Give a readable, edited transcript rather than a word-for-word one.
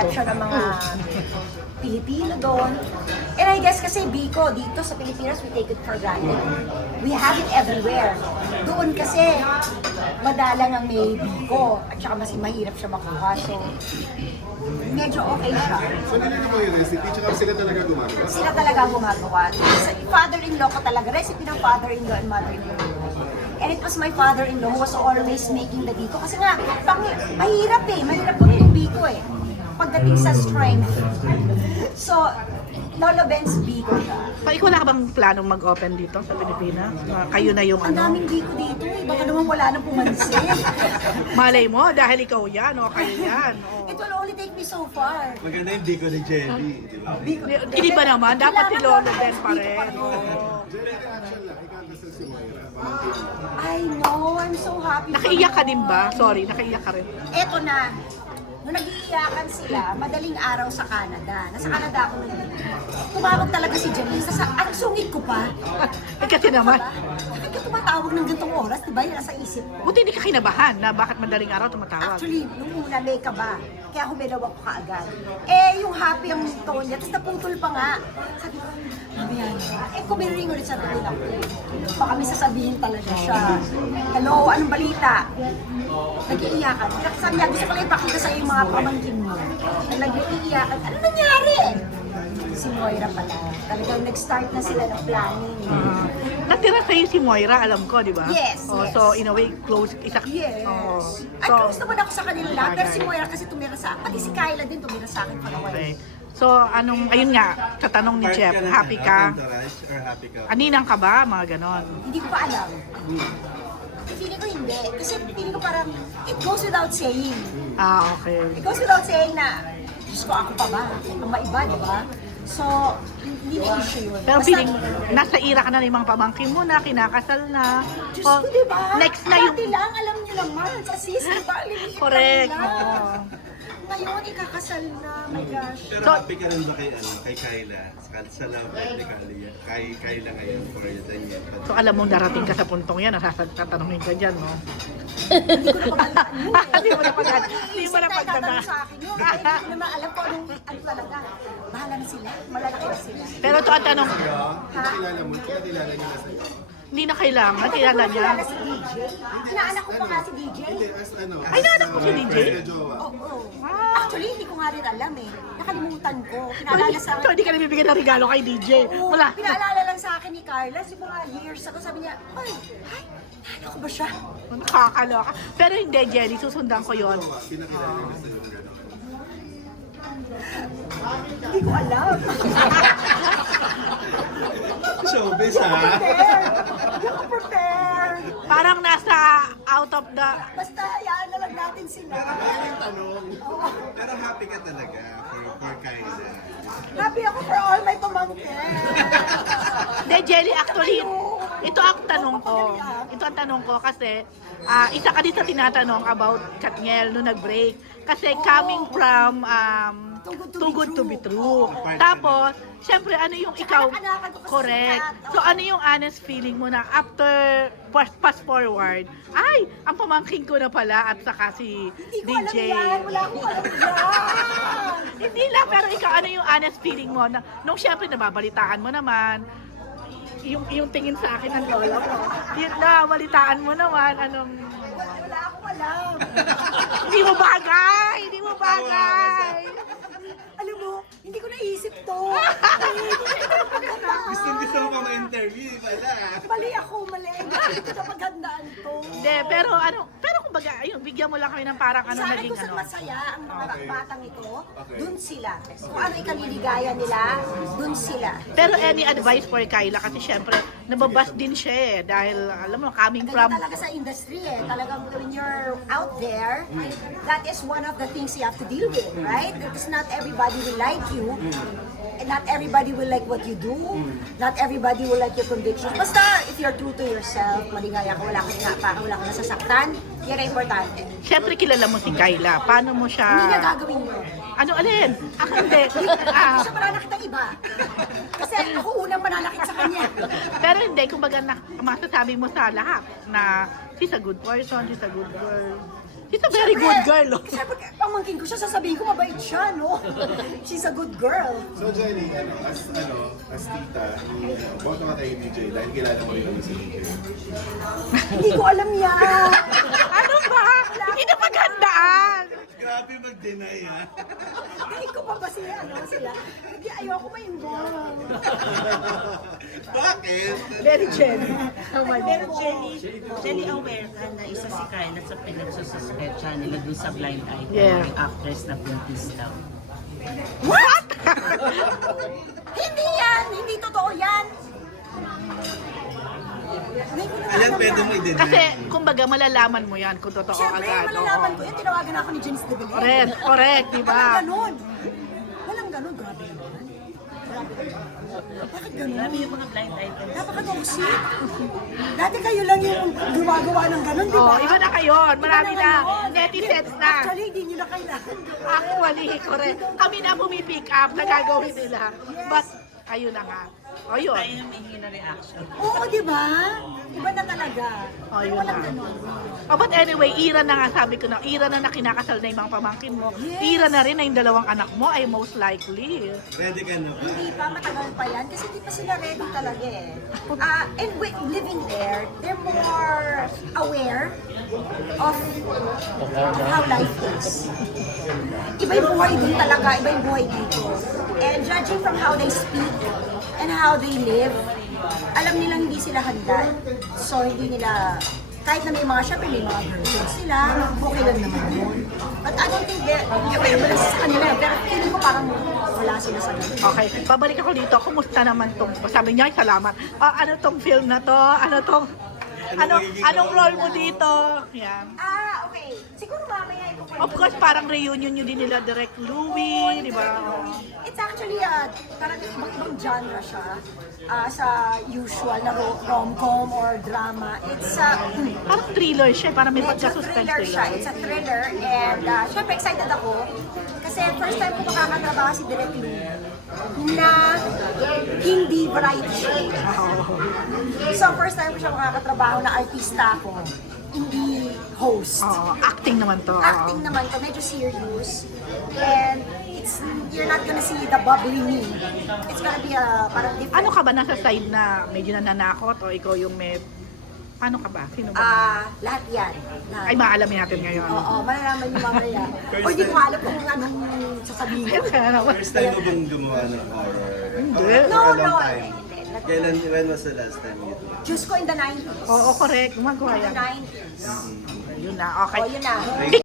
perception ng mga Pilipino doon. And I guess kasi Biko, dito sa Pilipinas, we take it for granted. We have it everywhere. Doon kasi, madalang ang may Biko, at saka mas mahirap siya makuha. So, medyo okay siya. So, nilito mo yung recipe, tsaka sila talaga gumagawa? Sila talaga gumagawa. Sa father-in-law ko talaga, recipe ng father-in-law and mother-in-law. And it was my father-in-law who was always making the biko. Kasi nga, mahirap eh. Mahirap po yung biko eh. Pagdating sa strength. So, Lolo Ben's biko siya. Pa, ikaw na ka bang planong mag-open dito sa Pilipinas? Na kayo na yung Ang daming biko dito eh. Baka naman wala nang pumansin. Malay mo, dahil ikaw yan o kayo yan. It will only take me so far. Maganda yung biko ni Jelly, di ba? Biko. Hindi ba naman? Dapat si Lolo Ben pa rin. Jerry, reaction lang, ikaw gusto si Moira. I know, I'm so happy. Nakaiyak ka din ba? Sorry, nakaiyak ka rin. Eto na. Nung nag-iiyakan sila, madaling araw sa Canada. Nasa Canada ako nung tumawag talaga si Janisa sa ang sungit ko pa. Eh kasi naman, Bakit ka tumatawag ng gantong oras? Diba yun nasa isip ko? buti hindi ka kinabahan na bakit madaling araw tumatawag. Actually, nung una may kaba. Kaya humilaw ako kaagad. Eh, yung happy ang tone niya. Tapos naputol pa nga. Sabi ko, mamaya na. Eh, kumiring ulit sa tulad ako. Baka may sasabihin talaga siya. Hello, anong balita? Nag-iiyakan. Sabi niya, gusto ko lang ipakita sa'yo yung mga pamangkin mo. Nag-iiyakan. Ano nangyari? Si Moira pala. Talagang nag-start na sila ng planning. Natira sa'yo si Moira, alam ko, di ba? Yes, Oh, yes. so, in a way, close. Yes. Oh. Ay, So, close naman ako sa kanila lahat. Pero si Moira kasi tumira sa pati si Kyla din tumira sa akin for a while. okay. So, ayun nga, sa tanong ni Jeff, happy ka? Entourage or happy ka? Aninang ka ba? Mga ganon. Hindi ko pa alam. Feeling ko hindi. Kasi feeling ko parang, it goes without saying. Ah, okay. It goes without saying na, Diyos ko, ako pa ba? Ang maiba, di ba? So, hindi na issue yun. Pero Basta, feeling, nasa ira ka na ng mga pamangkin mo na, kinakasal na. Diyos O, ko, di ba? next na yung... Dati lang, alam niyo naman, sa sis, di ba? Liliit lang Correct. nila. Oo. Ngayon, ikakasal na, my gosh. Pero So- happy ka rin ba kay Kyla? Sa love life ni Kyla, kay Kyla ngayon for Daniel? So alam mong darating ka sa puntong yan, tatanungin ka dyan, no? Hindi ko na pagandaan yun. Hindi mo na pagandaan. Hindi Hindi mo na pagandaan. tatanong sa akin yun. Kaya hindi ko naman alam kung anong ano talaga. Bahala na sila. Malalaki na sila. Pero ito ang tanong, Kilala mo, kilala niya na sa'yo. hindi na kailangan, kilala niya. Kilala si DJ. Inaanak ko pa nga si DJ. Hindi, as ano. Ay, naanak mo si DJ? Jowa. Oo. Actually, hindi ko nga rin alam eh. Nakalimutan ko. Pinaalala sa So hindi ka nabibigyan ng regalo kay DJ. Oo, Wala. pinaalala lang sa akin ni Carla. Yung mga years ako, sabi niya, ay, ano ko ba siya? Nakakaloka. Pero hindi, Jelly, susundan ko yon. Pinakilala niya sa'yo ng gano'n. Hindi ko alam. Showbiz ha? Hindi ako prepared. Parang nasa out of the... Basta hayaan na lang natin sila. Pero happy ka talaga for Kyla. Happy ako for all my pamangkin. Hindi, Jelly, actually, ito ang tanong ko. Ito ang tanong ko kasi isa ka din sa tinatanong about Katniel nung nag-break. Kasi coming from Too Good to Be True. Tapos, syempre, ano yung ikaw? anak-anakan ko kasi Correct. sikat. So, ano yung honest feeling mo na after fast forward, ay, ang pamangking ko na pala at saka si Hindi ko alam DJ. yan. Wala akong alam yan. Hindi lang, pero ikaw, ano yung honest feeling mo? Na, nung syempre, nababalitaan mo naman, yung tingin sa akin ng lola mo, yun na, balitaan mo naman, anong... Wala akong alam. Hindi mo bagay! Hindi mo bagay! Alam mo, hindi ko naisip to. Gusto mo pa ma-interview pala. Mali ako, mali. Hindi ko napaghandaan to. Hindi, pero kumbaga, ayun, bigyan mo lang kami ng parang ano Sa akin naging kung saan ano. masaya ang mga batang ito, dun sila. Kung ano ikaliligaya nila, dun sila. Pero any advice for Kyla? Kasi syempre, nababas din siya eh. Dahil, alam mo, coming Ganun from... talaga sa industry eh. Talagang when you're out there, that is one of the things you have to deal with, right? Because not everybody will like you. And not everybody will like what you do. Not everybody will like your convictions. Basta, if you're true to yourself, maligaya ka, wala kang nasasaktan, yan ang importante. Syempre, kilala mo si Kyla. Paano mo siya... Hindi niya gagawin yun. Ano, alin? Ako hindi. Hindi siya mananakit ng iba. Kasi ako unang mananakit sa kanya. Pero hindi, kumbaga, masasabi mo sa lahat na she's a good person, she's a good girl. She's a very good girl. Oh. Siyempre, pamangkin ko siya, sasabihin ko mabait siya, no? She's a good girl. So Jenny, as tita, boto ka tayo DJ dahil kilala mo rin naman si DJ. Hindi ko alam yan. Ano ba? Hindi na magandaan. Grabe mag-deny ha. Hindi ko pa ba sila? Hindi, ayoko ma-involve. Bakit? Very Jenny. Oh my Pero God. Jenny, aware ka na isa si Kyla sa pinagsususpetsa nila dun sa blind item Yeah. ng actress na buntis daw. What? Hindi yan! Hindi totoo yan! Hindi ko na Ayan, alam pwede yan. mo i-deny. Kasi, kumbaga, malalaman mo yan kung totoo Siyempre, agad. malalaman Oo. ko yun. Tinawagan ako ni James de Belen. Correct, correct, di ba? Walang ganun. Walang ganun. Grabe naman. Bakit ganun? Grabe yung mga blind items. Napaka-toxic. Dati kayo lang yung gumagawa ng ganun, di ba? Oh, iba na ngayon. Marami Iba na. ngayon. Netizens na. Actually, hindi nyo na kailangan. Actually, correct. Kami na pumipick up na gagawin nila. But, ayun na nga. O yun. Tayo yung may na reaction. Oo, di ba? Iba na talaga. Oh, yun Walang na. ganun. Oh, but anyway, ira na nga sabi ko na, ira na kinakasal na yung mga pamangkin mo. Yes. Ira na rin na yung dalawang anak mo ay most likely. Ready ka na ba? Hindi pa, matagal pa yan kasi hindi pa sila ready talaga eh. And with living there, they're more aware of how life is. Iba yung buhay din talaga, iba yung buhay dito. And judging from how they speak and how they live, alam nilang hindi sila handa. So hindi nila, kahit na may mga, syempre may mga girlfriends sila, okay lang naman yun. But I don't think they're, wala sa kanila, pero feeling ko parang wala sila sa kanila. Okay, babalik ako dito. Kumusta naman tong, sabi niya, ay salamat. Ano tong film na to? Anong role mo dito? Yan. Okay. Siguro mamaya ito. Of course, parang reunion nyo din nila Direct Louie, di ba? It's actually parang ibang genre siya. Sa usual na rom-com or drama. It's Parang thriller siya, parang may medyo pagka-suspense thriller siya. nila. It's a thriller and syempre excited ako kasi first time ko makakatrabaho si Direct Louie na hindi variety show. So first time ko siya makakatrabaho na artista ako, hindi host. Oo, acting naman to. Oo. Acting naman to, medyo serious. And you're not gonna see the bubbly me. It's gonna be parang different. Ano ka ba, nasa side na medyo nananakot o ikaw yung may... Ano ka ba? Sino ba? Lahat yan. Lahat. Ay, maalamin natin ngayon. Oo, malalaman niyo mamaya. O hindi ko alam kung anong sasabihin ko. Kaya naman. First time mo bang gumawa ng horror? Hindi. No, For a long no. time. Kailan, when was the last time you did? Diyos ko in the 90s. Oo, correct. Gumagawa In the yan. 90s. Yun na, okay. O, yun na.